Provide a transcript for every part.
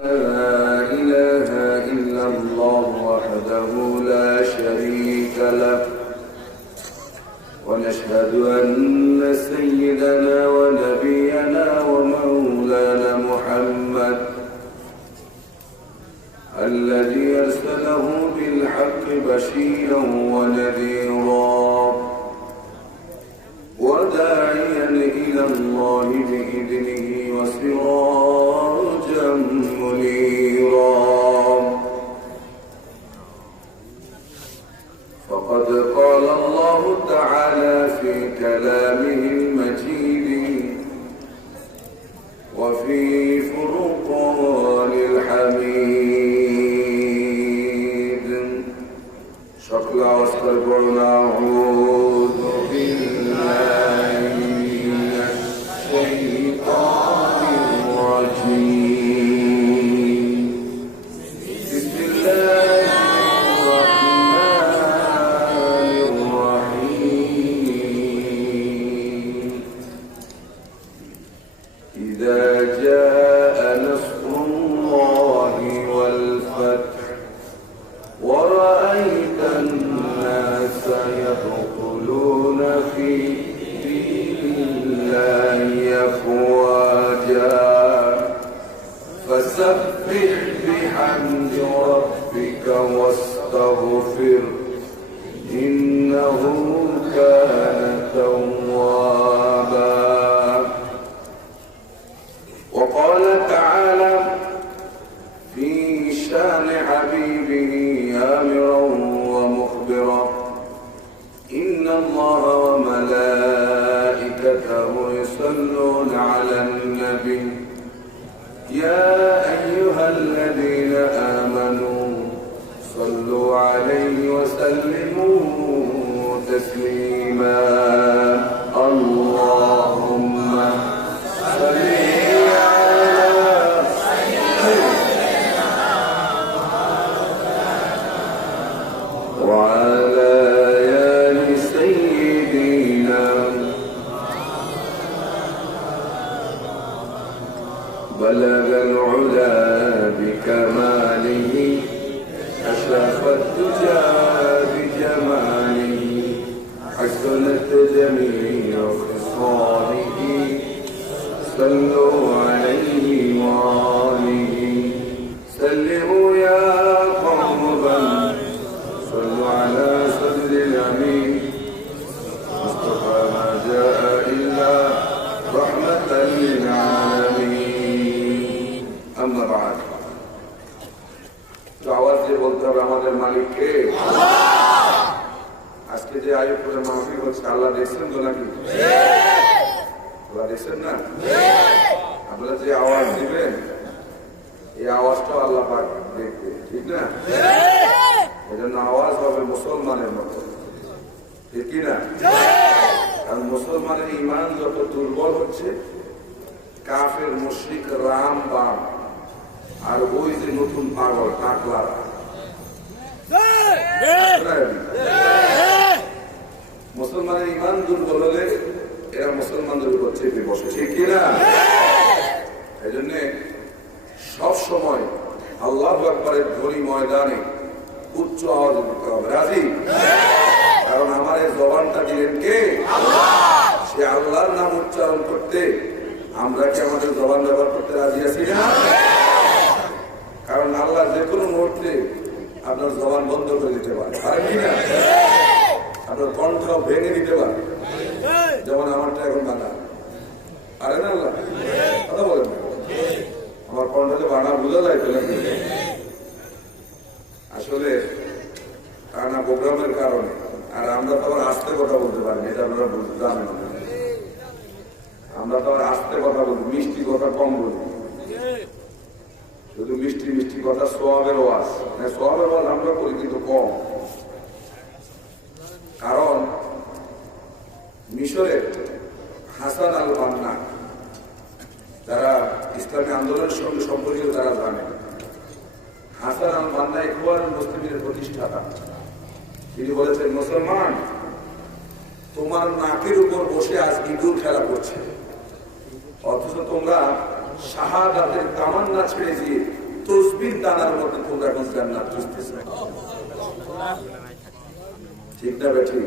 لا إله إلا الله وحده لا شريك له ونشهد أن سيدنا ونبينا ومولانا محمد الذي أرسله بالحق بشيرا ونذيرا وداعيا إلى الله بإذنه وسراجا منيرا فقد قال الله تعالى في كلامه المجيد وفي فرقان الحميد شكل واسترجعنا أعوذ بالله من الشيطان الرجيم بسم الله الرحمن الرحيم إذا جاء نصر الله والفتح ورأيت الناس يدخلون في دين الله أفواجا فسبح بحمد ربك واستغفر إنه كان توابا. وقال تعالى في شان حبيبه آمرا ومخبرا إن الله وملائكته يصلون على النبي يا أيها الذين آمنوا صلوا عليه وسلموا تسليما. اللهم صل وعلى آل سيدنا بلغ العلا بكماله كشف الدجى بجماله حسنت جميع خصاله صلوا عليه وآله سلموا يا قوم صلوا على صدر الأمين مصطفى ما جاء إلا رحمة للعالمين. أما بعد دعوات বলতে হবে আমাদের মালিককে আজকে যে আইয়ুবপুরে মাহফিল হচ্ছে আল্লাহ দেখছেন তো নাকি? আল্লাহ দেখছেন না? আপনারা যে আওয়াজ দিবেন এই আওয়াজটাও আল্লাহ পাক দেখবে, ঠিক না? এজন্য আওয়াজ হবে মুসলমানের মতো, ঠিক কি না? কারণ মুসলমানের ঈমান যত দুর্বল হচ্ছে কাফের মুশরিক রাম বাম আর ওই যে নতুন পাগল টাকলা মুসলমানের ঈমান দুর্বল হলে এরা মুসলমানদের উপর চেপে বসে, ঠিক কি না? এই জন্য সব সময় আল্লাহু আকবারের ধ্বনি ময়দানে উচ্চ আওয়াজ দিতে হবে, রাজি? কারণ আমার এই জবানটা দিলেন কে? সে আল্লাহর নাম উচ্চারণ করতে আমরা কি আমাদের জবান ব্যবহার করতে রাজি আছি না? কারণ আল্লাহ যে কোনো মুহূর্তে আপনার জবান বন্ধ করে দিতে পারে, পারেন কি না? আপনার কণ্ঠ ভেঙে দিতে পারে, যেমন আমারটা এখন বানা পারে না আল্লাহ? কথা বলেন আমার কণ্ঠকে বানা বোঝা যায় তো নাকি? আসলে টানা প্রোগ্রামের কারণে আর আমরা তো আবার আস্তে কথা বলতে পারি, এটা আপনারা জানেন। আমরা তো আবার আস্তে কথা বলি, মিষ্টি কথা কম বলি, শুধু মিষ্টি মিষ্টি কথা সোয়াবের ওয়াজ, সোয়াবের ওয়াজ আমরা করি কিন্তু কম। কারণ মিশরের হাসান আল বান্না যারা ইসলামী আন্দোলনের সঙ্গে সম্পর্কিত তারা জানে, হাসান আল বান্না ইখওয়ানুল মুসলিমিনের প্রতিষ্ঠাতা। তিনি বলেছেন, মুসলমান তোমার নাকের উপর বসে আজ ইঁদুর খেলা করছে, অথচ তোমরা শাহাদাতের তামান্না ছেড়ে দিয়ে তসবির দানার মধ্যে তোমরা এখন জান্নাত খুঁজতেছ। ঠিক না বে ঠিক?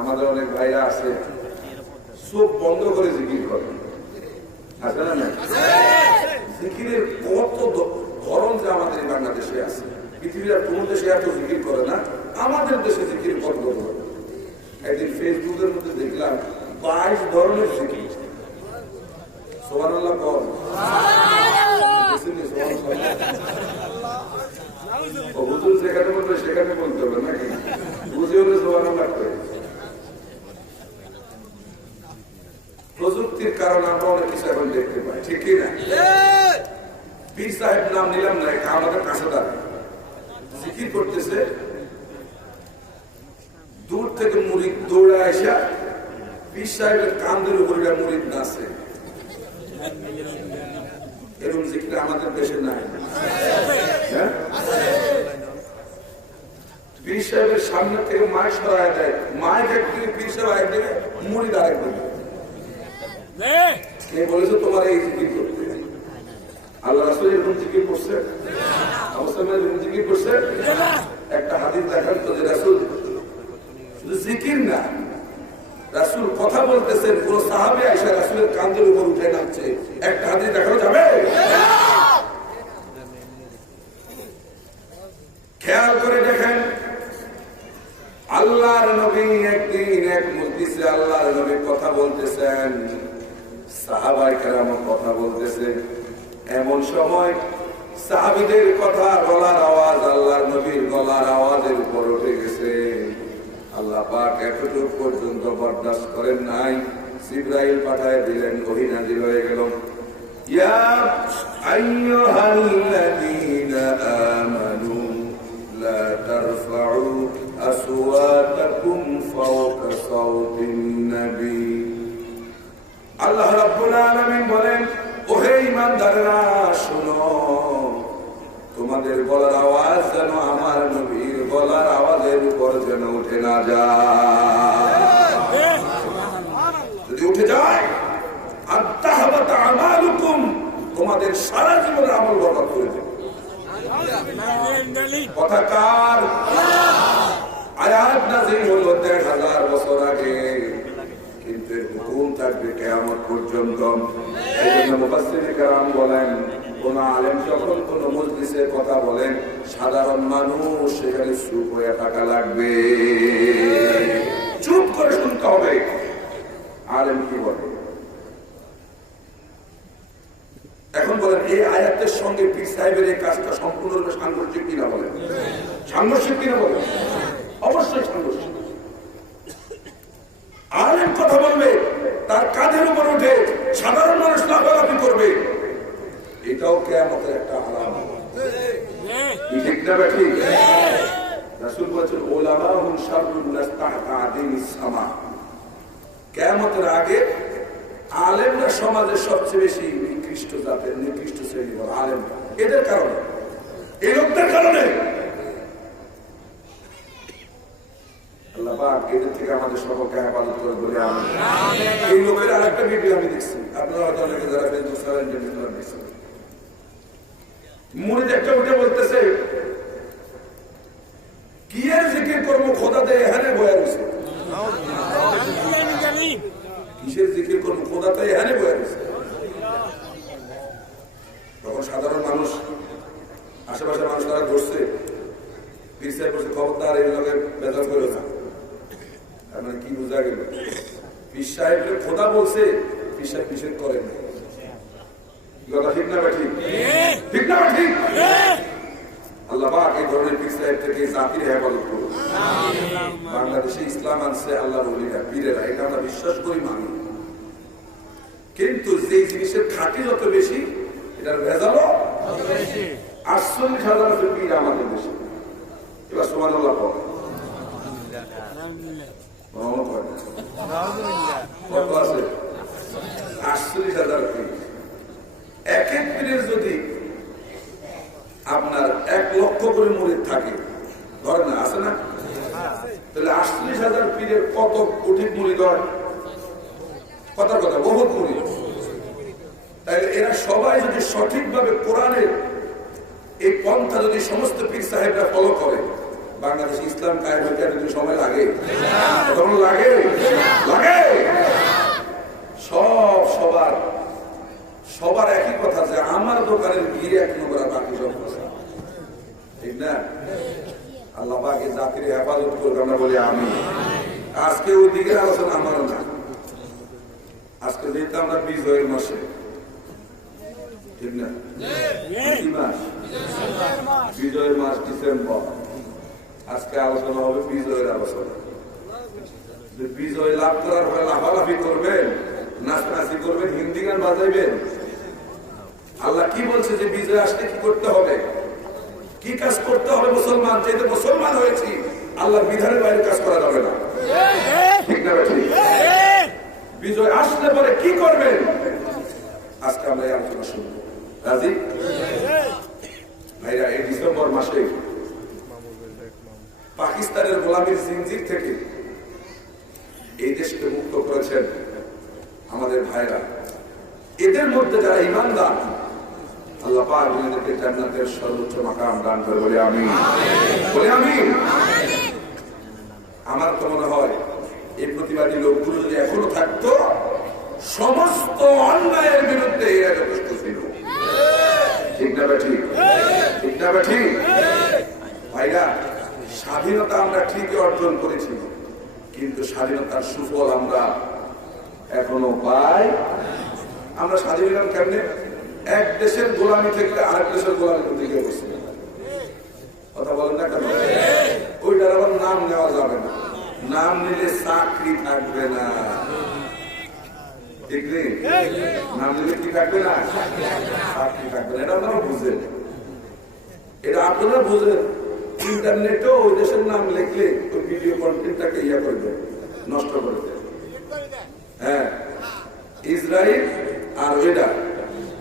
আমাদের অনেক ভাইরা আছে চোখ বন্ধ করে জিকির করে, আছে না? না, জিকিরের কত ধরন যে আমাদের এই বাংলাদেশে আছে। পৃথিবীর আর কোনো দেশে এত জিকির করে না, আমাদের দেশে জিকির কত করে। একদিন ফেসবুকের মধ্যে দেখলাম 22 ধরনের জিকির। সুবহানাল্লাহ কর, হুজুর যেখানে বলবে সেখানে বলতে হবে নাকি? বুঝে হলে সুবহানাল্লাহ করে। প্রযুক্তির কারণে আমরা অনেক কিছু এখন দেখতে পাই, ঠিক কি না? পীর সাহেব নাম নিলাম না, আমাদের কাছে দাঁড়ায় জিকির করতেছে, দূর থেকে মুরিদ দৌড়ে আসা পীর সাহেবের কান্দের উপরে মুরিদ নাচে। এরকম জিকির আমাদের দেশে নাই। পীর সাহেবের সামনে থেকে মাইক সরায় দেয়, মাইক একদিকে, পীর সাহেব একদিকে, মুরিদ আরেকদিকে। কে বলেছে তোমার এই জিকির করতে? আল্লাহ রাসূল এরকম জিকির করছে? এরকম জিকির করছে? একটা হাদিস দেখান তো যে রাসূল জিকির না, রাসূল কথা বলতেছেন, কোন সাহাবী আয়েশা রাসূলের কাঁধের উপর উঠে নাচছে, একটা হাদিস দেখানো যাবে? খেয়াল করে দেখেন, আল্লাহর নবী একদিন এক মজলিসে আল্লাহর নবী কথা বলতেছেন, সাহাবায়ে কেরাম কথা বলতেছে। এমন সময় সাহাবীদের কথা গলার আওয়াজ আল্লাহর নবীর গলার আওয়াজের উপর উঠে গেছে। আল্লাহ পাক এতটুকু পর্যন্ত বরদাস্ত করেন নাই, জিবরাইল পাঠায় দিলেন, ওহী নাযিল হয়ে গেল। ইয়া আইয়ুহাল্লাযীনা আমানু লা তারফাউ আসওয়াতাকুম ফাওকা সাওতিন নবী। আল্লাহ রাব্বুল আলামিন বলেন, ওহে ঈমানদাররা শোনো, তোমাদের গলার আওয়াজ যেন আমার নবীর গলার আওয়াজের উপর যেন উঠে না যায়। যদি উঠে যায়, আত্তাহাবাতা আমালুকুম, তোমাদের সারা জীবনের আমল বরবাদ করে দেবে। কথা কার? আয়াত নাযিল হলো ১,৫০০ বছর আগে, কিন্তু হুকুম থাকবে কিয়ামত পর্যন্ত। এইজন্য মুফাসসিরিনে কেরাম বলেন, কোন আলেম যখন কোন মজলিসে কথা বলেন, সাধারণ মানুষ সেখানে চুপ হয়ে থাকা লাগবে, চুপ করে শুনতে হবে আলেম কি বলে। এখন বলেন, এই আয়াতের সঙ্গে পীর সাহেবের এই কাজটা সম্পূর্ণরূপে সাংঘর্ষিক কিনা বলেন? সাংঘর্ষিক কিনা বলেন? অবশ্যই সাংঘর্ষিক। আলেম কথা বলবে, তার কাঁধের উপর উঠে সাধারণ মানুষ লাফালাফি করবে, এটাও কিয়ামতের একটা আলামত। ঠিক না ঠিক? রাসূল বলেছেন, উলামাহুম শাররুন নাস তাহতা আদিমিস সামা। কিয়ামতের আগে আলেমরা সমাজের সবচেয়ে বেশি নিকৃষ্ট জাতের, নিকৃষ্ট শ্রেণী বলে আলেমরা। এদের কারণে, এই লোকদের কারণে আল্লাহ পাক এদের থেকে আমাদের সকলকে হেফাজত করে বলে আমিন। এই লোকের আরেকটা ভিডিও আমি দেখছি, আপনারা হয়তো অনেকে যারা ফেসবুক চালান দেখছেন, মুরিদ একটা উঠে বলতেছে, কি এর জিকির করবো, খোদা দে এখানে বয়া রয়েছে। কিসের জিকির করবো, খোদা তো এখানে বয়া রয়েছে। তখন সাধারণ মানুষ, আশেপাশের মানুষ তারা ধরছে, পীর সাহেব বলছে, খবরদার এই লোকের বেজাল করে না। তার মানে কি বোঝা গেল? পীর সাহেবকে খোদা বলছে, পীর সাহেব নিষেধ করেন। কথা ঠিক না ঠিক? ঠিক না ঠিক? আল্লাহ পাক এই ধরনের পীর সাহেব থেকে জাতির হেফাজত করুন। বাংলাদেশে ইসলাম আনছে আল্লাহর ওলিরা, পীরেরা, এটা আমরা বিশ্বাস করি, মানি। কিন্তু যে জিনিসের খাঁটি যত বেশি, এটার ভেজালও 48,000 পীর আমাদের দেশে। এবার সুবহানাল্লাহ পড়ে। কত আছে? 48,000 পীর। এক এক পীরের যদি আপনার 1 লক্ষ করে মুরিদ থাকে, ধরেন না, আছে না? তাহলে 48,000 পীরের কত কোটি মুরিদ হয়? কথার কথা, বহুত মুরিদ। তাহলে এরা সবাই যদি সঠিকভাবে কোরআনের এই পন্থা যদি সমস্ত পীর সাহেবরা ফলো করে, বাংলাদেশে ইসলাম কায়েম হতে যদি সময় লাগে, তখন লাগে লাগে সবার একই কথা যে আমার দোকানের ঘি 1 নম্বর, বাকি সব ঠিক না। আল্লাহ পাকের জাতির হেফাজত করবে, আমরা বলি আমি। আজকে ওই দিকের আলোচনা আমারও না। আজকে যেহেতু আমরা বিজয়ের মাসে, ঠিক না, বিজয়ের মাস ডিসেম্বর, আজকে আলোচনা হবে বিজয়ের আলোচনা। বিজয় লাভ করার পরে লাফালাফি করবেন, নাচানাচি করবেন, হিন্দি গান বাজাইবেন। আল্লাহ কি বলছে যে বিজয় আসলে কি করতে হবে, কি কাজ করতে হবে? মুসলমান যেহেতু মুসলমান হয়েছি, আল্লাহর বিধানের বাইরে কাজ করা যাবে না, ঠিক না? ঠিক। বিজয় আসলে পরে কি করবেন, আজকে আমরা এই আলোচনা শুনবো। রাজি ভাইরা? এই ডিসেম্বর মাসে পাকিস্তানের গোলামীর জিনজির থেকে এই দেশকে মুক্ত করেছেন আমাদের ভাইরা। এদের মধ্যে যারা ঈমানদার, আল্লাহ পাক এদেরকে জান্নাতের সর্বোচ্চ মাকাম দান করে, বলে আমিন, বলে আমিন। আমার তো মনে হয় এই প্রতিবাদী লোকগুলো যদি এখনো থাকতো, সমস্ত অন্যায়ের বিরুদ্ধে এরা যথেষ্ট ছিল, ঠিক না ঠিক? ঠিক না ঠিক? ভাইরা, স্বাধীনতা আমরা ঠিকই অর্জন করেছি, কিন্তু স্বাধীনতার সুফল আমরা এখনো পাই। আমরা স্বাধীন হলাম কেমনে? এক দেশের গোলামি থেকে আরেক দেশের গোলামি করতে গিয়ে বসে, কথা বলেন না কেন? ওইটার আবার নাম নেওয়া যাবে না, নাম নিলে চাকরি থাকবে না, ঠিক নেই? নাম নিলে কি থাকবে না? চাকরি থাকবে না। এটা আপনারা বুঝেন, এটা আপনারা বুঝেন। ইন্টারনেটেও ওই দেশের নাম লিখলে ওই ভিডিও কন্টেন্টটাকে ইয়া করে দেয়, নষ্ট করে দেয়। হ্যাঁ, ইসরায়েল আর ওইটা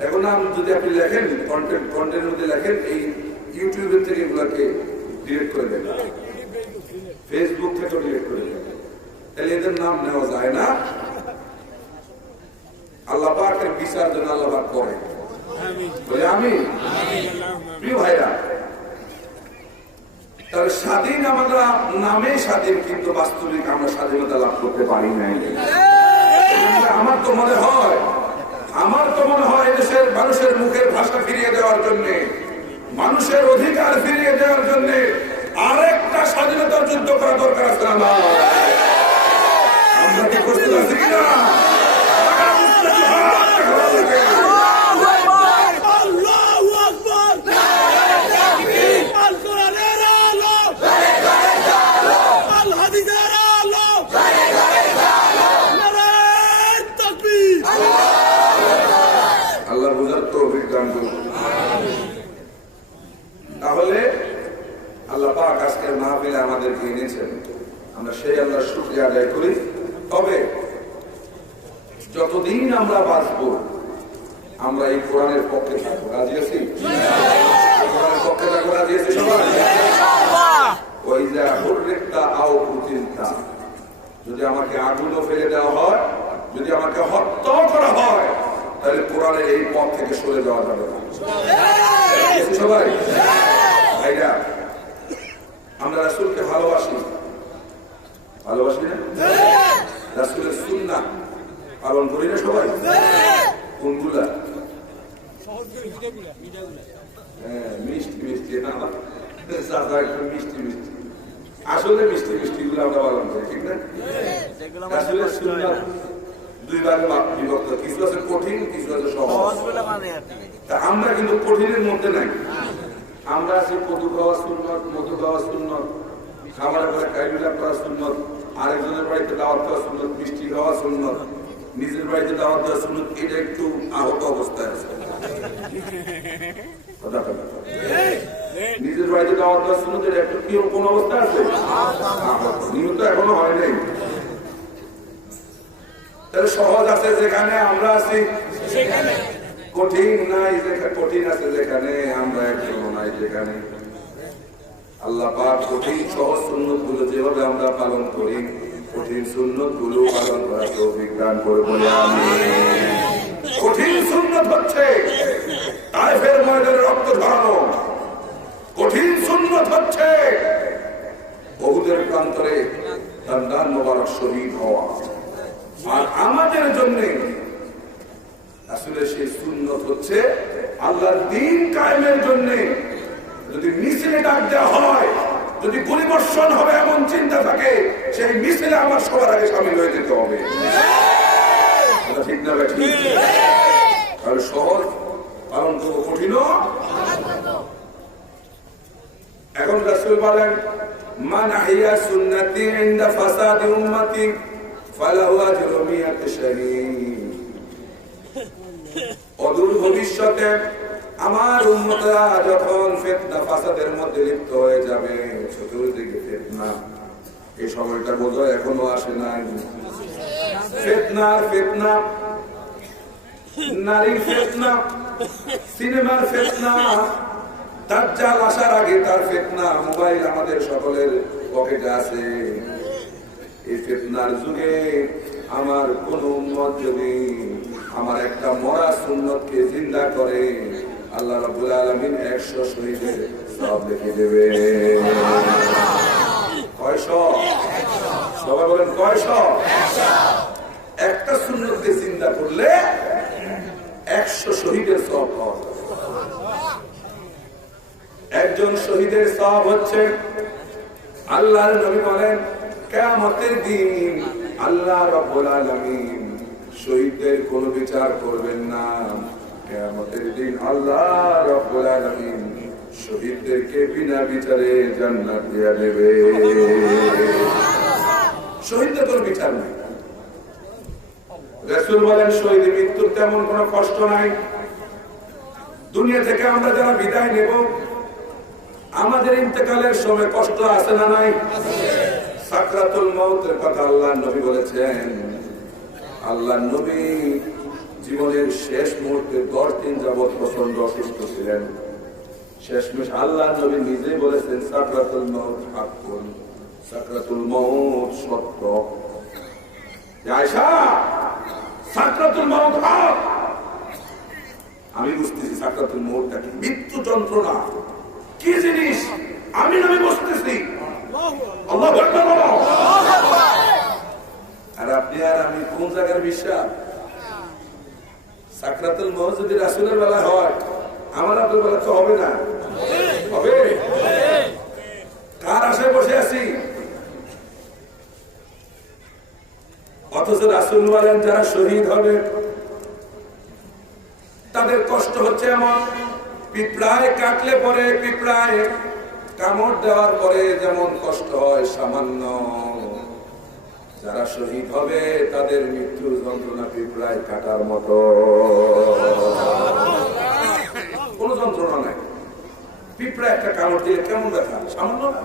এখন নাম যদি আপনি লেখেন, কন্টেন্টের মধ্যে লেখেন, এই ইউটিউবের থেকে এগুলাকে ডিলিট করে দেন, ফেসবুক থেকে ডিলিট করে দেন, তাহলে এদের নাম নেওয়া যায় না। আল্লাহ পাকের বিচার জন্য আল্লাহ পাক করে, বলে আমি। প্রিয় ভাইরা, তাহলে স্বাধীন আমরা নামে স্বাধীন, কিন্তু বাস্তবিক আমরা স্বাধীনতা লাভ করতে পারি নাই। আমার তো মনে হয় এদেশের মানুষের মুখের ভাষা ফিরিয়ে দেওয়ার জন্য, মানুষের অধিকার ফিরিয়ে দেওয়ার জন্য আরেকটা স্বাধীনতার যুদ্ধ করা দরকার আছে। আমরা কি প্রস্তুত আছি কিনা? তাহলে আল্লাহ পাক আজকের মাহফিলে আমাদেরকে এনেছেন, আমরা সেই আল্লাহর শুকরিয়া আদায় করি। তবে যতদিন আমরা বাঁচবো, আমরা এই কোরআনের পক্ষে থাকবো। রাজি আছি? কোরআনের পক্ষে থাকবো, রাজি আছি সবাই? ওই যে হুররিক্তা আও কুতিলতা, যদি আমাকে আগুনও ফেলে দেওয়া হয়, যদি আমাকে হত্যাও করা হয়, তাহলে কোরআনের এই পথ থেকে সরে যাওয়া যাবে না। সবাই ভাইরা, আমরা রাসূলকে ভালোবাসি, ভালোবাসি না? রাসূলের সুন্নাহ পালন করি না সবাই? কোনগুলা? মিষ্টি মিষ্টি, মিষ্টি মিষ্টি, আসলে মিষ্টি মিষ্টি গুলো আমরা পালন করি, ঠিক না? রাসূলের সুন্নাহ দুই ভাগে বিভক্ত, কিছু আছে কঠিন, কিছু আছে সহজ। আমরা কিন্তু কঠিনের মধ্যে নাই, আমরা আছি কদু খাওয়া সুন্নত, মধু খাওয়া সুন্নত, খাবারের পরে কাইলুলা করা সুন্নত, আরেকজনের বাড়িতে দাওয়াত খাওয়া সুন্নত, মিষ্টি খাওয়া সুন্নত, নিজের বাড়িতে দাওয়াত দেওয়া সুন্নত। এটা একটু আহত অবস্থায় আছে, নিজের বাড়িতে দাওয়াত দেওয়া সুন্নত, এটা একটু কি কোন অবস্থায় আছে? নিয়ত এখনো হয় নাই। তাহলে সহজ আছে যেখানে আমরা আছি, কঠিন নাই যেখানে, কঠিন আছে যেখানে আমরা একজন নাই যেখানে। আল্লাহ পাক কঠিন সহজ সুন্নত গুলো যেভাবে আমরা পালন করি, কঠিন সুন্নত গুলো পালন করার তৌফিক দান করে, বলে আমিন। কঠিন সুন্নত হচ্ছে তায়েফের ময়দানে রক্ত ঝরানো, কঠিন সুন্নত হচ্ছে বহুদের প্রান্তরে তার দান মোবারক শহীদ হওয়া। আর আমাদের জন্য আসলে সেই সুন্নত হচ্ছে আল্লাহর দ্বীন কায়েমের জন্য যদি মিছিলে ডাক দেওয়া হয়, যদি গুলিবর্ষণ হবে এমন চিন্তা থাকে, সেই মিছিলে আমার সবার আগে শামিল হয়ে যেতে হবে। ঠিক না ভাই? ঠিক। আর সহজ পালন করবো, কঠিন। এখন রাসূল বলেন মান আহইয়া সুন্নতি ইনদা ফাসাদি উম্মতি ফালাহু আজরু মিয়াতি শাহীদ। অদূর ভবিষ্যতে আমার উম্মতরা যখন ফিতনা ফাসাদের মধ্যে লিপ্ত হয়ে যাবে, চতুর্দিকে ফিতনা, এই সময়টা বোধহয় এখনো আসে নাই। ফিতনা, নারীর ফিতনা, সিনেমার ফিতনা, দাজ্জাল আসার আগে তার ফিতনা। মোবাইল আমাদের সকলের পকেটে আছে। এই ফিতনার যুগে আমার কোন উম্মত যদি আমার একটা মরা সুন্নতকে জিন্দা করে, আল্লাহ রাব্বুল আলামিন 100 শহীদের সওয়াব লিখে দেবে। কয়শো? সবাই বলেন কয়শো? একটা সুন্নতকে জিন্দা করলে 100 শহীদের সওয়াব পাওয়া যাবে। একজন শহীদের সওয়াব হচ্ছে, আল্লাহর নবী বলেন কিয়ামতের দিন আল্লাহ রাব্বুল আলামিন শহীদদের কোনো বিচার করবেন না। কিয়ামতের দিন আল্লাহ রাব্বুল আলামিন শহীদদেরকে বিনা বিচারে জান্নাত দিয়ে দেবে। শহীদদের কোনো বিচার নাই। রাসূল বলেন শহীদ মৃত্যুর তেমন কোনো কষ্ট নাই। দুনিয়া থেকে আমরা যারা বিদায় নেব, আমাদের ইন্তেকালের সময় কষ্ট আছে না নাই? সাকরাতুল মউতের কথা আল্লাহর নবী বলেছেন। আল্লাহর নবী জীবনের শেষ মুহূর্তে 10 দিন যাবৎ প্রচন্ড অসুস্থ ছিলেন। শেষমেশ আল্লাহর নবী নিজেই বলেছেন সাকরাতুল মউত হাক্কুন, সাকরাতুল মউত সত্য। আয়েশা, সাকরাতুল মউত হক। আমি বুঝতেছি সাকরাতুল মউতটা কি, মৃত্যু যন্ত্রণা কি জিনিস আমি বুঝতেছি। আল্লাহু আকবার। আর আপনি আর আমি কোন জায়গার বিশ্বাস? সাকরাতুল মউত যদি রাসূলের বেলা হয়, আমার আপনার বেলা তো হবে না। হবে? কার আশায় বসে আছি? অথচ রাসূল বলেন যারা শহীদ হবে তাদের কষ্ট হচ্ছে এমন, পিঁপড়ায় কাটলে পরে, পিঁপড়ায় কামড় দেওয়ার পরে যেমন কষ্ট হয় সামান্য, যারা শহীদ হবে তাদের মৃত্যুর যন্ত্রণা পিঁপড়ায় কাটার মতো। কোন যন্ত্রণা নাই। পিঁপড়া একটা কামড় দিলে কেমন ব্যথা, সামান্য না।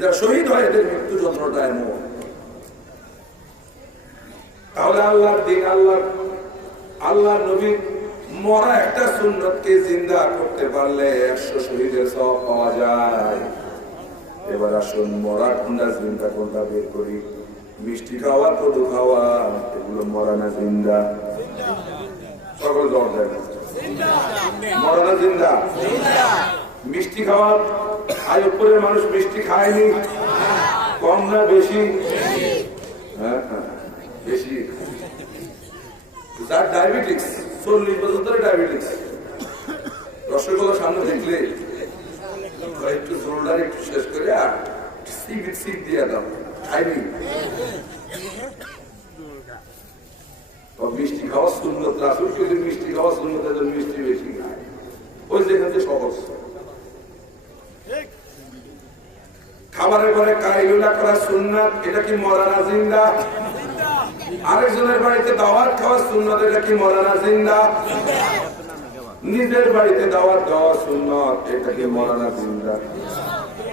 যারা শহীদ হয় এদের মৃত্যু যন্ত্রণাটা এমন। তাহলে আল্লাহর দিন, আল্লাহর নবী মরা একটা সুন্নতকে জিন্দা করতে পারলে 100 শহীদের সওয়াব পাওয়া যায়। এবার আসুন মরা কোনটা জিন্দা কোনটা বের করি। মিষ্টি খাওয়া, কদু খাওয়া, এগুলো মরা না জিন্দা? সকল জবাব দেয় মরা না জিন্দা? মিষ্টি খাওয়া, আয়ুপুরের মানুষ মিষ্টি খায়নি, কম না বেশি? হ্যাঁ বেশি। যার ডায়াবেটিস, 40 বছর ধরে ডায়াবেটিস, রসগোল্লা সামনে দেখলে একটু জোরদার একটু শেষ করে আর সিট দিয়ে দাও, খাইনি। মিষ্টি খাওয়া সুন্নত, রাসূল যদি মিষ্টি খাওয়া সুন্নত, মিষ্টি বেশি খায়, ওই যেখানে সহজ। খাবারের পরে কাইলুলা করা সুন্নাত, এটা কি মরা না জিন্দা? আরেকজনের বাড়িতে দাওয়াত খাওয়া সুন্নত, এটা কি মরা না জিন্দা? নিজের বাড়িতে দাওয়াত দেওয়া সুন্নত, এটা কি মরা না জিন্দা?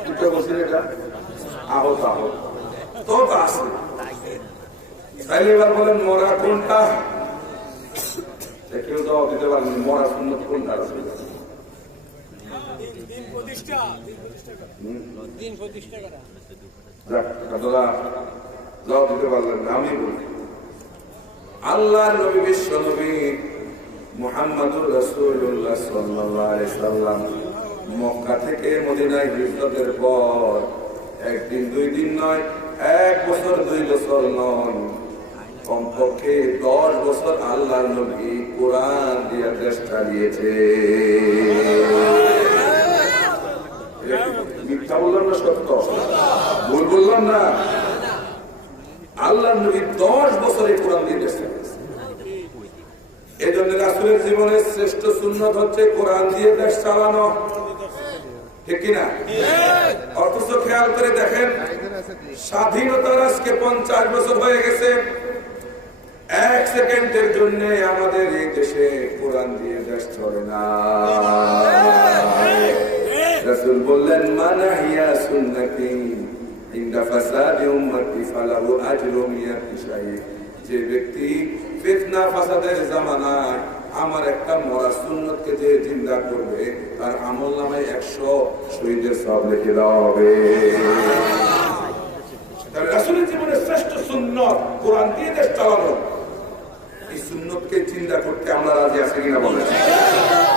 এটা বলছেন এটা আহত তো আছে। তাইলে এবার বলেন মরা কোনটা? কেউ জবাব দিতে পারেন মরা সুন্নত কোনটা? জবাব দিতে পারলেন না, আমি বলি আল্লাহর নবী বিশ্ব নবী মুহাম্মদুর রাসূলুল্লাহ সাল্লাল্লাহু আলাইহি সাল্লাম মক্কা থেকে মদিনায় হিজরতের পর একদিন দুই দিন নয়, 1 বছর 2 বছর নয়, কমপক্ষে 10 বছর আল্লাহর নবী কোরআন দিয়ে দেশ চালিয়েছে। মিথ্যা বললাম না সত্য? ভুল বললাম না? আল্লাহর নবী 10 বছরে কোরআন দিয়ে দেশ চালিয়েছে। এই জন্য রাসূলের জীবনের শ্রেষ্ঠ সুন্নত হচ্ছে কোরআন দিয়ে দেশ চালানো, ঠিক কিনা? অথচ খেয়াল করে দেখেন, স্বাধীনতার আজকে 50 বছর হয়ে গেছে, 1 সেকেন্ডের জন্য আমাদের এই দেশে কোরআন দিয়ে দেশ চলে না। রাসূল বললেন, মান আহইয়া সুন্নতি ইনদা ফাসাদি উম্মতি ফালাহু আজরু মিয়াতি শাহীদ। যে ব্যক্তি ফিতনা ফাসাদের জামানায় আমার একটা মরা সুন্নতকে যে জিন্দা করবে, তার আমলনামায় 100 শহীদের সওয়াব লিখে দেওয়া হবে। তাহলে রাসূলের জীবনের শ্রেষ্ঠ সুন্নত কোরআন দিয়ে দেশ চালানো। এই সুন্নতকে জিন্দা করতে আমরা রাজি আছি কিনা বলেন?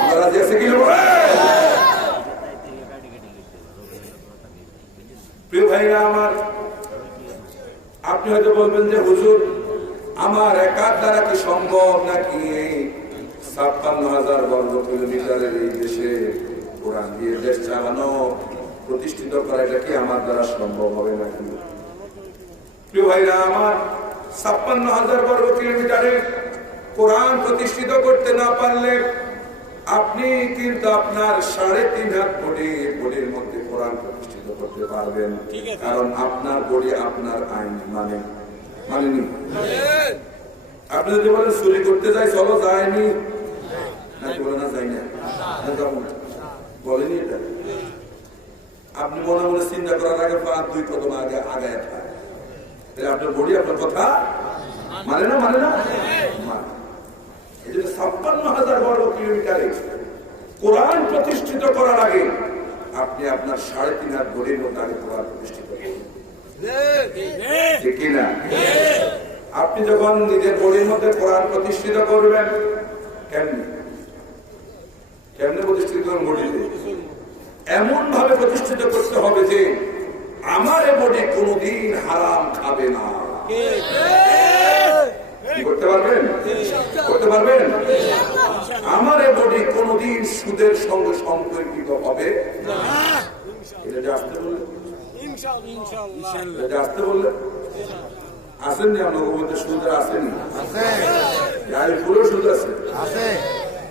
আমরা রাজি আছি কিনা বলেন? প্রিয় ভাইরা আমার, আপনি হয়তো বলবেন যে হুজুর, আমার একার দ্বারা কি সম্ভব নাকি 56,000 বর্গ কিলোমিটারের এই দেশে কোরআন দিয়ে দেশ চালানো, প্রতিষ্ঠিত করা, এটা কি আমার দ্বারা সম্ভব হবে নাকি? প্রিয় ভাইরা আমার, 56,000 বর্গ কিলোমিটারে কোরআন প্রতিষ্ঠিত করতে না পারলে আপনি কিন্তু আপনার 3.5 হাত বডির মধ্যে কোরআন প্রতিষ্ঠিত করতে পারবেন। কারণ আপনার বডি আপনার আইন মানেনি। আপনি যদি বলেন চুরি করতে যাই, চলো, যায়নি নাকি? বলে না, যাই না, বলেনি। এটা আপনি মনে মনে চিন্তা করার আগে 2 কদম আগে আপনার বডি আপনার কথা মানে না? এই জন্য 56,000 বর্গ কিলোমিটারে কোরআন প্রতিষ্ঠিত করার আগে আপনি আপনার 3.5 হাত বডির মধ্যে আগে কোরআন প্রতিষ্ঠিত করবেন, ঠিক কিনা? আপনি যখন নিজের বডির মধ্যে কোরআন প্রতিষ্ঠিত করবেন, কেমনে প্রতিষ্ঠিত করবেন? বডিতে এমন ভাবে প্রতিষ্ঠিত করতে হবে যে আমার এ বডি কোনদিন হারাম খাবে না। করতে পারবেন? আমার এ বডি কোনদিন সুদের সঙ্গে সম্পর্কিত হবে না। এটা আসতে বললে আসেননি, আমার মধ্যে সুদ আসেনি, আইপুরেও সুদ আছে।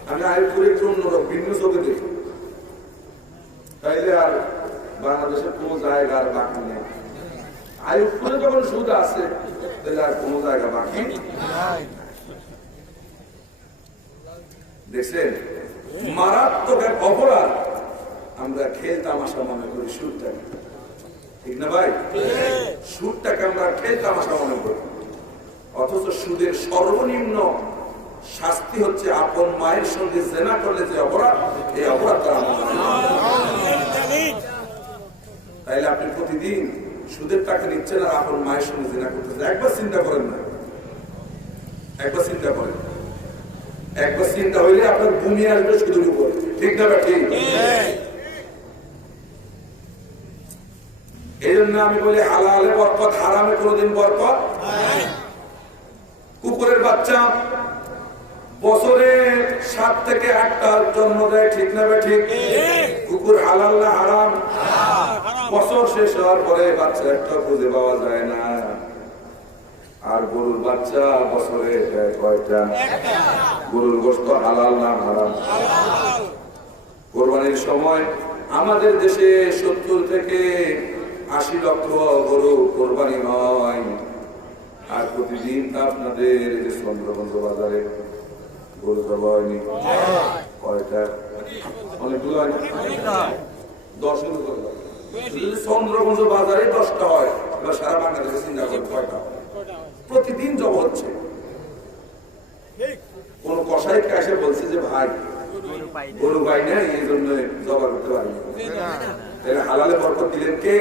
আমি আইপুরে একটু অন্যরকম ভিন্ন চোখে দেখি, তাইলে আর বাংলাদেশের কোন জায়গা আর বাকি নেই। আইপুরে যখন সুদ আছে, তাহলে আর কোন জায়গা বাকি দেখছেন? মারাত্মক এক অপরাধ আমরা খেল তামাশা মনে করি সুদটাকে, ঠিক না ভাই? সুদটাকে আমরা খেল তামাশা মনে করি, অথচ সুদের সর্বনিম্ন শাস্তি হচ্ছে আপন মায়ের সঙ্গে জেনা করলে যে অপরাধ, এই অপরাধটা তাইলে আপনি প্রতিদিন সুদের টাকা নিচ্ছেন আর আপন মায়ের সঙ্গে জেনা করতেছেন। একবার চিন্তা করেন না, একবার চিন্তা হইলে আপনার ভূমি আসবে সুদের উপর, ঠিক না? ঠিক। এই জন্য আমি বলি, হালালে বরকত, হারামে কোনদিন বরকত। কুকুরের বাচ্চা বছরে 7 থেকে 8টা জন্ম দেয়, ঠিক না? ঠিক। কুকুর হালাল না হারাম? বছর শেষ হওয়ার পরে বাচ্চা একটা খুঁজে পাওয়া যায় না। আর গরুর বাচ্চা বছরে দেয় কয়টা? গরুর গোশত হালাল না হারাম? কোরবানির সময় আমাদের দেশে 70 থেকে 80 লক্ষ গরু কোরবানি হয়। আর প্রতিদিন আপনাদের চন্দ্রগঞ্জ বাজারে গরু জবা হয়নি কয়টা? অনেকগুলো হয় না? 10 গুলো। চন্দ্রগঞ্জ বাজারে 10টা হয়, এবার সারা বাংলাদেশে চিন্তা করে কয়টা প্রতিদিন জব হচ্ছে। কোন কসাইকে এসে বলছে যে ভাই গরু পাই না, এই জন্য জবা করতে পারি। হালালে বরকত দিলেন কে?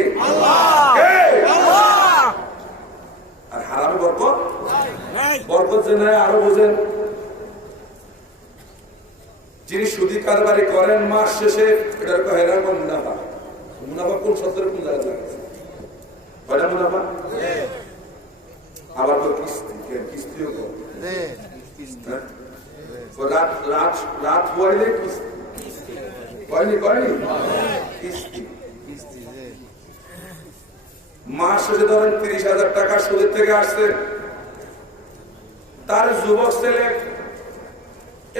আর হারামে বরকত বরকত যে নাই আরো বোঝেন। যিনি সুদি কারবারি করেন মাস শেষে এটার হেরা কোন মুনাফা, মুনাফা কোন শব্দের কোন জায়গায় কয়টা মুনাফা? আবার তো কিস্তিও রাত হইলে কিস্তি মাস শেষে ধরেন 30,000 টাকা সুদের থেকে আসছে, তার যুবক ছেলে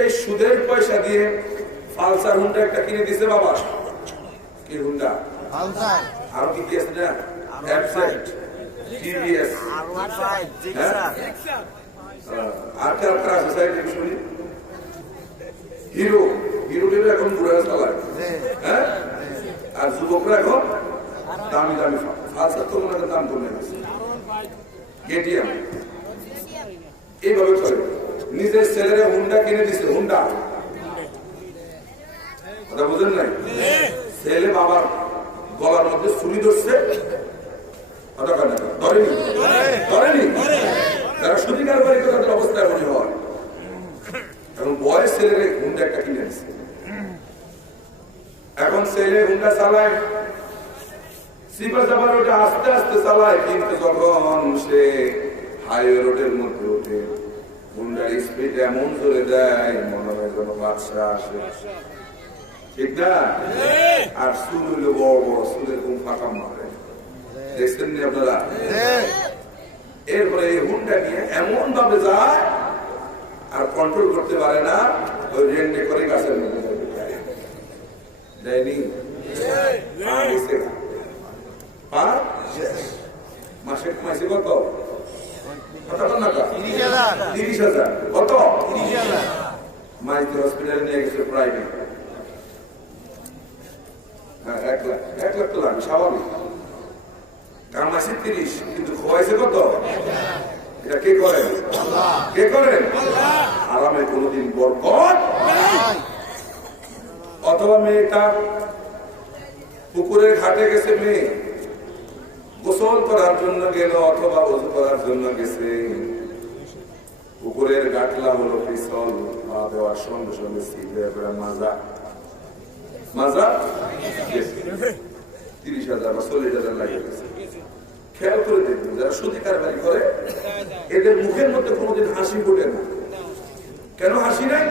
এই সুদের পয়সা দিয়ে পালসার হুন্ডা একটা কিনে দিছে। বাবা কি হুন্ডা? আর কি কি আছে না? অ্যাপসেট, টিভিএস, আর কার কার সোসাইটি শুনি হিরো, হিরো এখন ঘুরে চালায়। হ্যাঁ, আর যুবকরা এখন দামি দামি পালসার তো মনে দাম কমে গেছে, কেটিএম এইভাবে করে নিজের ছেলেরা হুন্ডা কিনে দিচ্ছে। হুন্ডা কথা বুঝেন নাই? ছেলে বাবার গলার মধ্যে ছুরি ধরছে, ধরেনি। যারা সুদিকার বাড়ি তাদের অবস্থা এমনই হয়। এখন বয়স ছেলের হুন্ডা একটা কিনে দিচ্ছে। এখন ছেলে হুন্ডা চালায়, সিপা চাপা রোডে আস্তে আস্তে চালায়, কিন্তু যখন সে হাইওয়ে রোডের মধ্যে ওঠে হুন্ডার স্পিড এমন জোরে দেয় মনে হয় যেন বাদশা আসে, ঠিক না? আর চুল হইলো বড় বড়, চুলের কোন ফাঁকা মারে, দেখছেন নি আপনারা? এরপরে এই হুন্ডা নিয়ে এমন ভাবে যায় আর কন্ট্রোল করতে পারে না, ওই রেন্ডে করে গাছের মধ্যে দেয়নি। মাসে মাসে কত? 30,000। কত? মাইতি হসপিটালে নিয়ে গেছে প্রাইভেট, 1 লাখ তো লাগবে স্বাভাবিক। কামাইছে 30, কিন্তু খোয়াইছে কত? এটা কে করেন? কে করেন? আরামে কোনদিন বরকত। অথবা মেয়েটা পুকুরের ঘাটে গেছে, মেয়ে গোসল করার জন্য গেল অথবা ওযু করার জন্য গেছে, পুকুরের গাটলা হলো পিছল, পা দেওয়ার সঙ্গে সঙ্গে সিধে মাজা 30,000 বা 40,000 লাগে গেছে। খেয়াল করে দেখবেন যারা সুদি কারবারি করে এদের মুখের মধ্যে কোনোদিন হাসি ফোটে না। কেন হাসি নাই?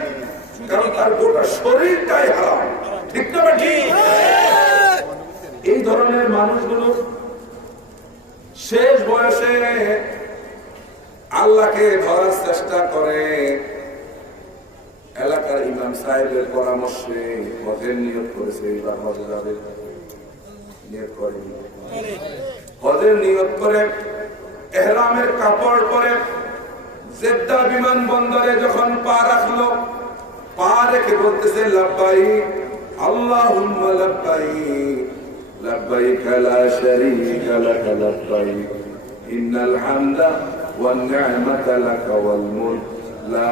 কারণ তার গোটা শরীরটাই হারাম, ঠিক না? এই ধরনের মানুষগুলো শেষ বয়সে আল্লাহকে ধরার চেষ্টা করে। এলাকার ইমাম সাহেবের পরামর্শে হজের নিয়ত করেছে, এইবার হজে যাবে, নিয়ত করে, হজের নিয়ত করে ইহরামের কাপড় পরে জেদ্দা বিমানবন্দরে যখন পা রাখলো, পা রেখে বলতেছে লাব্বাইক আল্লাহুম্মা লাব্বাইক লাব্বাইক লা শারীকা লাক লাব্বাইক ইন্নাল হামদা ওয়ান নি'মাতা লাক ওয়াল মুলক লা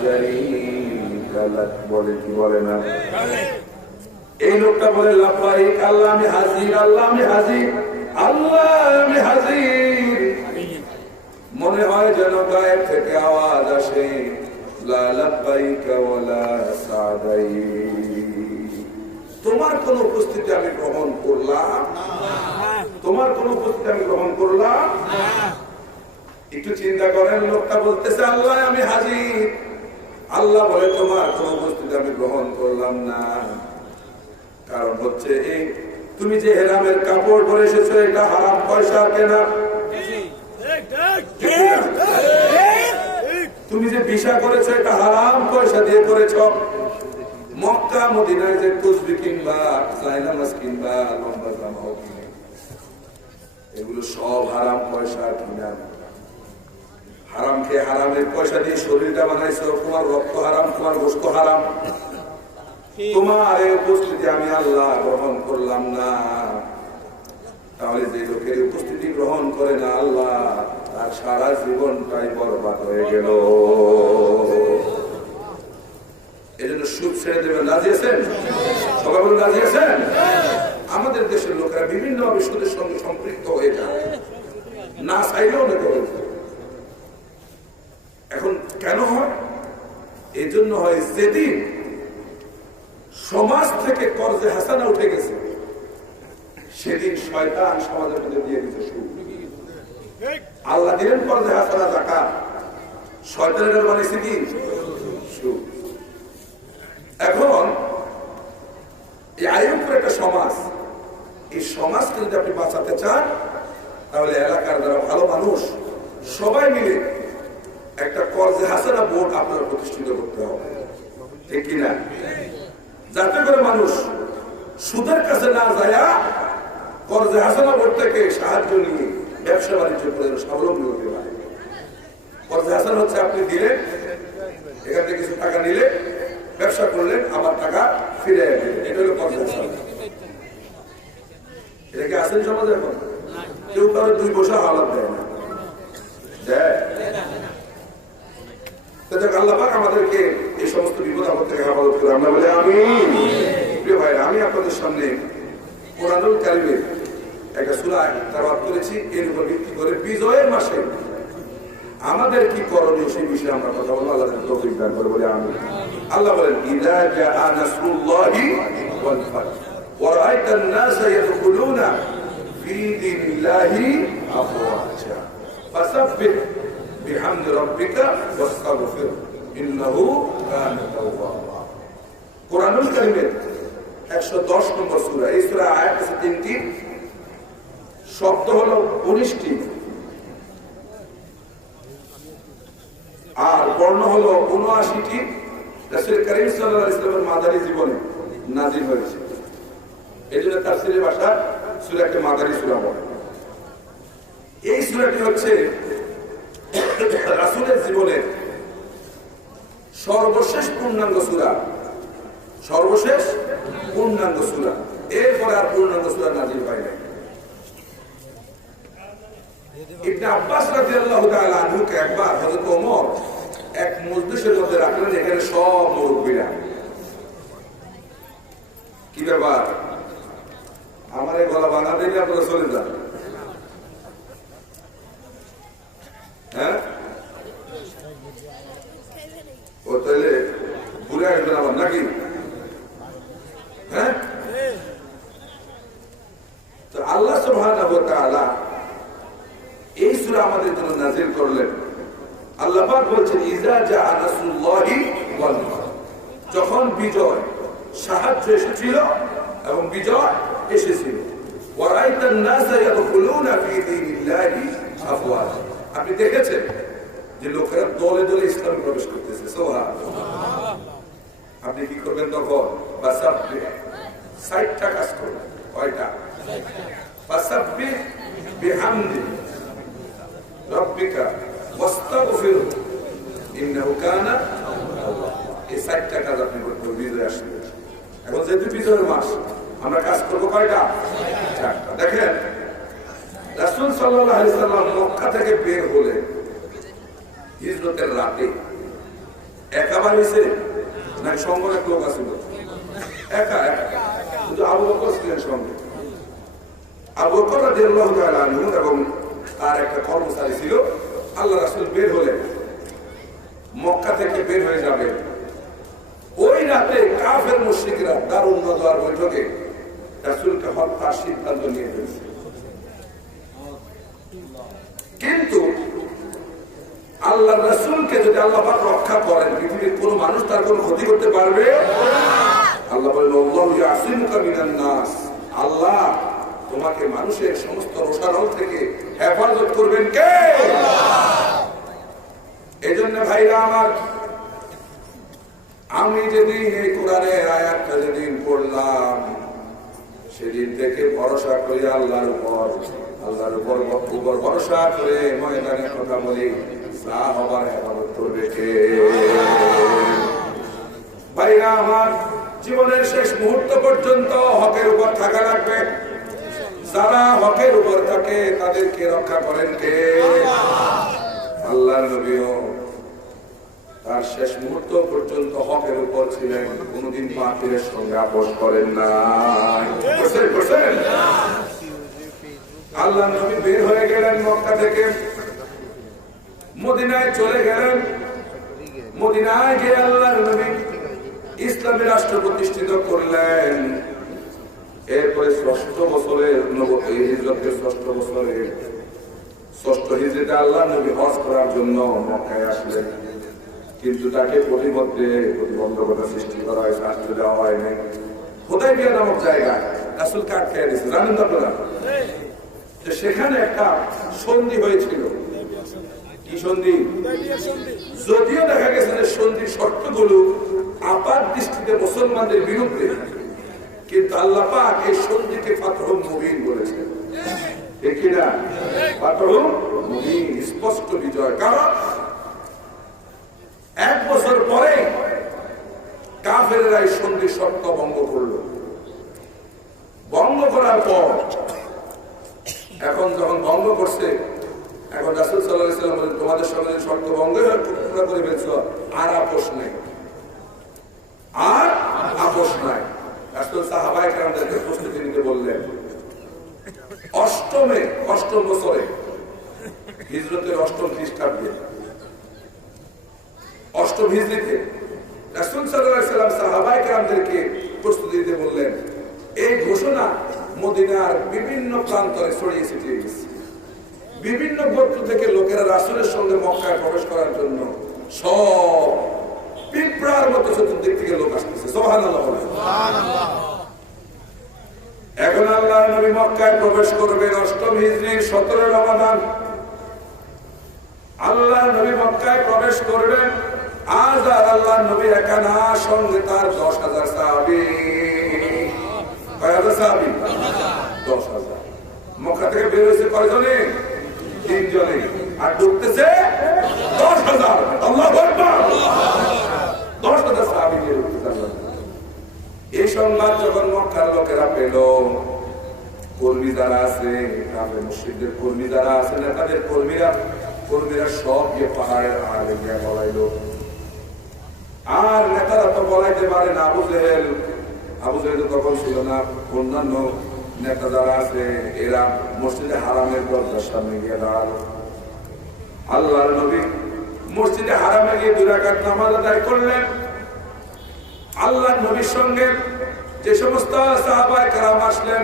শারীকা লাক। বলে কি বলে না? এই লোকটা বলে লাব্বাইক, আল্লাহ আমি হাজির, আল্লাহ আমি হাজির, আল্লাহ আমি হাজির। মনে হয় যেন গায়েব থেকে আওয়াজ আসে, লা লাব্বাইকা ওয়ালা সাদাইক। তোমার কোন উপস্থিতি আমি গ্রহণ করলাম, তোমার কোন উপস্থিতি আমি গ্রহণ করলাম। একটু চিন্তা করেন, লোকটা বলতেছে আল্লাহ আমি হাজির, আল্লাহ বলে তোমার কোন উপস্থিতি আমি গ্রহণ করলাম না। কারণ হচ্ছে এই তুমি যে হেরামের কাপড় পরে এসেছো এটা হারাম পয়সা কেনা, তুমি যে ভিসা করেছো এটা হারাম পয়সা দিয়ে করেছো। মক্কা মদিনায় যে তসবিহ কিনবা, নামাজ কিনবা, লম্বা জামাও কিনে, এগুলো সব হারাম পয়সা কিনা। হারাম খেয়ে হারামের পয়সা দিয়ে শরীরটা বানাইছো, তোমার রক্ত হারাম, তোমার গোশত হারাম, তোমার এই উপস্থিতি আমি আল্লাহ গ্রহণ করলাম না। তাহলে যে লোকের উপস্থিতি গ্রহণ করে না আল্লাহ, তার সারা জীবনটাই বরবাদ হয়ে গেল। এই জন্য সুদ ছেড়ে দেবেন, রাজি আছেন? সবাই বলুন রাজি আছেন? আমাদের দেশের লোকেরা বিভিন্ন ভাবে সুদের সঙ্গে সম্পৃক্ত হয়ে যায়, না চাইলেও না করে। জন্য হয় যেদিন সমাজ থেকে কর্জে হাসানা উঠে গেছে, সেদিন শয়তান সমাজের মধ্যে দিয়ে দিতে শুরু। আল্লাহ দিলেন কর্জে হাসানা টাকা, শয়তানের বানিয়েছে কি সুদ। এখন এই আয়ুবের একটা সমাজ, এই সমাজকে যদি আপনি বাঁচাতে চান, তাহলে এলাকার যারা ভালো মানুষ সবাই মিলে একটা কর্জে হাসানা বোর্ড আপনার প্রতিষ্ঠিত করতে হবে, ঠিক কিনা? যাতে করে মানুষ সুদের কাছে না যায়, কর্জে হাসানা বোর্ড থেকে সাহায্য নিয়ে ব্যবসা বাণিজ্য করে স্বাবলম্বী হতে পারে। কর্জে হাসানা হচ্ছে আপনি দিলেন, এখান থেকে কিছু টাকা নিলে, ব্যবসা করলেন, আবার টাকা ফিরে দিলেন, এটা হলো কর্জে হাসানা। এটা কি আসেন সমাজে? এখন কেউ কারো 2 পয়সা হালাত দেয় না, আল্লাহ পাক আমাদেরকে এই সমস্ত বিপদ আপদ থেকে হেফাজত করে। আমরা বলি আমিন। প্রিয় ভাইরা, আমি আপনাদের সামনে কোরআনুল কারীমের একটা সূরা তেলাওয়াত করেছি, এর উপর ভিত্তি করে বিজয়ের মাসে আমাদের কি করণীয় সেই বিষয়ে আমরা কথা বলবো। আল্লাহ তৌফিক দান করে, বলি আমিন। আল্লাহ বলেন, ইযা জাআ নাসরুল্লাহি ওয়াল ফাতহ ওয়া রাআইতান নাসা ইয়াদখুলুনা ফি দীনিল্লাহি আফওয়াজা ফাসাব্বিহ বিহামদি রাব্বিকা ওয়াস্তাগফির ইন্নাহু কানা তাওয়াবা। কোরআনুল কারীমের 110 নম্বর সূরা। এই সূরা আয়াত আছে 3টি, শব্দ হলো 19টি, আর বর্ণ হলো 79টি। রাসূল কারীম সাল্লাল্লাহু আলাইহি ওয়াসাল্লামের মাদানী জীবনে নাযিল হয়েছে। এজন্য তাফসীরের ভাষা সূরাকে মাদানী সূরা বলে। এই সূরাটি হচ্ছে রাসূলের জীবনের সর্বশেষ পূর্ণাঙ্গ সূরা, সর্বশেষ পূর্ণাঙ্গ সূরা। এরপরে আর পূর্ণাঙ্গ সূরা নাযিল হয় নাই। ইবনে আব্বাস রাদিয়াল্লাহু তাআলা আনহুকে একবার হযরত ওমর এক মজলিসের মধ্যে রাখলেন, এখানে সব মুরব্বীরা। কি ব্যাপার, আমার এই গলা ভাঙা দিলে আপনারা চলে যান? হ্যাঁ, ও তাহলে ঘুরে আসবেন আবার নাকি? হ্যাঁ, তো আল্লাহ সুবহানাহু ওয়া তাআলা এই সূরা আমাদের জন্য নাযিল করলেন। আল্লাহ পাক বলছেন, ইযা জাআ নাসরুল্লাহি ওয়াল ফাতহ, যখন বিজয়, সাহায্য এসেছিল এবং বিজয় এসেছিল। ওয়া রাআইতান নাসা ইয়াদখুলুনা ফি দীনিল্লাহি আফওয়াজা, আপনি দেখেছেন যে লোকেরা দলে দলে ইসলামে প্রবেশ করতেছে। সুবহানাল্লাহ। আপনি কি করবেন তখন? ফাসাব্বিহ, 60টা কাজ করবেন। কয়টা? ফাসাব্বিহ বিহামদি রাব্বিকা ওয়াস্তাগফির ইন্নাহু কানা তাওয়াবা। এই 60টা কাজ আপনি করতে বিজয় আসবে। এখন যেহেতু বিজয়ের মাস, আমরা কাজ করবো কয়টা? 4টা। দেখেন, রাসূল সাল্লাল্লাহু আলাইহি ওয়াসাল্লাম মক্কা থেকে বের হলে হিজরতের রাতে একা বাড়িছে না সঙ্গে এক লোক আছিল? একা একা, কিন্তু আবু বকর ছিলেন সঙ্গে। আবু বকর রাদিয়াল্লাহু তাআলা আনহু এবং তার একটা কর্মচারী ছিল। আল্লাহ রাসূল বের হলেন, মক্কা থেকে বের হয়ে যাবেন। ওই রাতে কাফের মুশরিকরা দারুন নদওয়ার বৈঠকে রাসূলকে হত্যার সিদ্ধান্ত নিয়ে ফেলেছে। কিন্তু আল্লাহ রাসূলকে যদি আল্লাহ পাক রক্ষা করেন, পৃথিবীর কোন মানুষ তার কোনো ক্ষতি করতে পারবে না। আল্লাহ বলেন, আল্লাহু ইয়াসিমুকা মিনান নাস, আল্লাহ তোমাকে মানুষের সমস্ত রোষানল থেকে হেফাজত করবেন কে? এজন্য ভাইরা আমার, আমি যেদিন এই কোরআনের আয়াতটা যেদিন পড়লাম, সেদিন থেকে ভরসা করি আল্লাহর উপর, আল্লাহর উপর ভরসা করে ময়দানে কথা বলি, যা হবার হেফাজত করবে কে? ভাইরা আমার, জীবনের শেষ মুহূর্ত পর্যন্ত হকের উপর থাকা লাগবে। যারা হকের উপর থাকে তাদেরকে রক্ষা করেন কে? আল্লাহর নবীও তার শেষ মুহূর্ত পর্যন্ত হকের উপর ছিলেন, কোনদিন বাতিলের সঙ্গে আপোষ করেন না। আল্লাহর নবী বের হয়ে গেলেন মক্কা থেকে, মদিনায় চলে গেলেন। মদিনায় গিয়ে আল্লাহর নবী ইসলামী রাষ্ট্র প্রতিষ্ঠিত করলেন। এরপরে ষষ্ঠ বছরের হিজরতের ষষ্ঠ বছরে ষষ্ঠ হিজরিতে আল্লাহ নবী হজ করার জন্য মক্কায় আসলেন, কিন্তু তাকে প্রতিবন্ধকতা সৃষ্টি করা হয়েছে, আসতে দেওয়া হয় নাই। হুদাইবিয়া নামক জায়গায় রাসূলকে আটকে দিয়েছে, জানেন তো আপনারা? সেখানে একটা সন্ধি হয়েছিল। কি সন্ধি? যদিও দেখা গেছে যে সন্ধির শর্তগুলো আপাত দৃষ্টিতে মুসলমানদের বিরুদ্ধে, কিন্তু আল্লাহ পাক এই সন্ধিকে ফাতহুল মুবিন বলেছেন। ঠিক কিনা? ফাতহুল মুবিন, স্পষ্ট বিজয়। কারণ এক বছর পরে কাফেররা এই সন্ধির শর্ত ভঙ্গ করল। ভঙ্গ করার পর এখন যখন ভঙ্গ করছে, এখন রাসূল সাল্লাল্লাহু আলাইহি ওয়াসাল্লাম বলেন, তোমাদের সঙ্গে শর্ত ভঙ্গ পুরো করে ফেলছো, আর আপোষ নাই, আর আপোষ নাই। রাসূল সাহাবায়ে কেরামদেরকে প্রস্তুতি নিতে বললেন। অষ্টম বছরে হিজরতের অষ্টম খ্রিস্টাব্দে অষ্টম হিজরিতে রাসূল সাল্লাল্লাহু আলাইহি ওয়াসাল্লাম সাহাবায়ে কেরামদেরকে প্রস্তুতি দিতে বললেন। এই ঘোষণা মদিনার বিভিন্ন প্রান্তরে ছড়িয়ে ছিটিয়ে গেছে। বিভিন্ন গোত্র থেকে লোকেরা রাসূলের সঙ্গে মক্কায় প্রবেশ করার জন্য সব পিঁপড়ার মতো চতুর্দিক থেকে লোক আসতেছে। সুবহানাল্লাহ। এখন আল্লাহর নবী মক্কায় প্রবেশ করবেন অষ্টম হিজরির 17 রমাদান। আল্লাহর নবী মক্কায় প্রবেশ করবেন। আজ আর আল্লাহর নবী একা না, সঙ্গে তার 10,000 সাহাবী। কয় হাজার সাহাবী? 10,000। মক্কা থেকে বের হয়েছে কয়জনে? 3 জনে। আর ঢুকতেছে 10,000। আল্লাহু আকবার। 10,000 সাহাবী নিয়ে ঢুকতেছে। এই সংবাদ যখন মক্কার লোকেরা পেল, কর্মী যারা আছে, কাফের মুশরিকদের কর্মী যারা আছে, নেতাদের কর্মীরা সব গিয়ে পাহাড়ের আড়ে গিয়ে বলাইল। আর নেতারা তো বলাইতে পারে না। আবু জেহেল তখন ছিল না। অন্যান্য নেতা যারা আছে এরা মসজিদে হারামের দরজার সামনে গিয়ে দাঁড়ালো। আল্লাহর নবী মসজিদে হারামে গিয়ে 2 রাকাত নামাজ আদায় করলেন। আল্লাহর নবীর সঙ্গে যে সমস্ত সাহাবায়ে কেরাম আসলেন,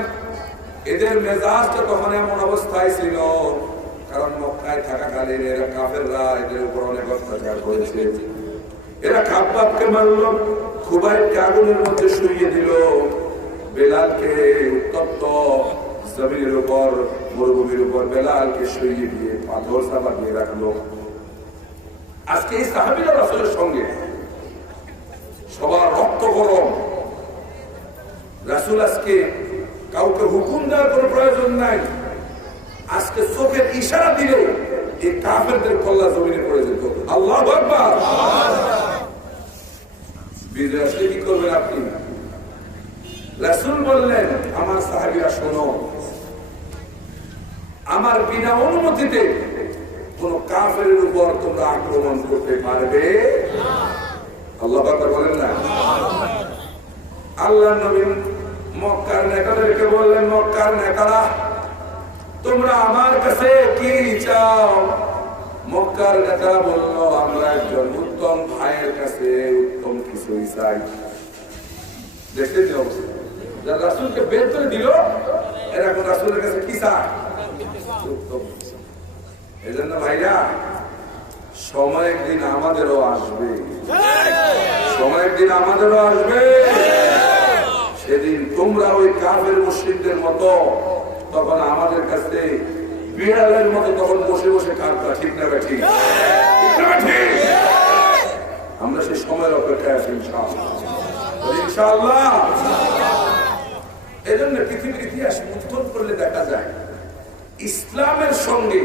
এদের মেজাজটা তখন এমন অবস্থায় ছিল, কারণ মক্কায় থাকাকালীন এরা কাফেররা এদের উপর অনেক অত্যাচার করেছে। এরা খাব্বাবকে মারল, খুবাইবকে আগুনের মধ্যে শুইয়ে দিল, বেলালকে উত্তপ্ত জমিনের উপর, মরুভূমির উপর বেলালকে শুইয়ে দিয়ে পাথর চাপা দিয়ে রাখলো। আজকে এই সাহাবীরা রাসূলের সঙ্গে সবার রক্ত গরম। রাসূল আজকে কাউকে হুকুম দেওয়ার কোনো প্রয়োজন নাই। আজকে চোখের ইশারা দিলে এই কাফেরদের কল্লা জমিনে পড়ে যেত। আল্লাহু আকবার। বিজয় আসলে কি করবেন আপনি? রাসূল বললেন, আমার সাহাবীরা শোনো, আমার বিনা অনুমতিতে কোন কাফেরের উপর তোমরা আক্রমণ করতে পারবে না। আল্লাহু আকবার বলেন না? আল্লাহর নবী মক্কার নেতাদেরকে বললেন, মক্কার নেতারা, তোমরা আমার কাছে কি চাও? মক্কার নেতারা বলল, আমরা একজন উত্তম ভাইয়ের কাছে উত্তম কিছুই চাই। দেখতে যে অবস্থা, যারা রাসূলকে বের করে দিল, এরা এখন রাসূলের কাছে কি চায়? উত্তম। এই জন্য ভাইরা, সময় একদিন আমাদেরও আসবে, সময় একদিন আমাদেরও আসবে। সেদিন তোমরা ওই কাফের মুশরিকদের মতো তখন আমাদের কাছে বিড়ালের মতো তখন বসে বসে কাঁদবা। ঠিক না ঠিক? আমরা সেই সময়ের অপেক্ষায় আছি ইনশাআল্লাহ। এই জন্য পৃথিবীর ইতিহাস উত্তর করলে দেখা যায়, ইসলামের সঙ্গে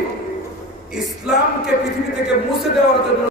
ইসলামকে পৃথিবী থেকে মুছে দেওয়ার জন্য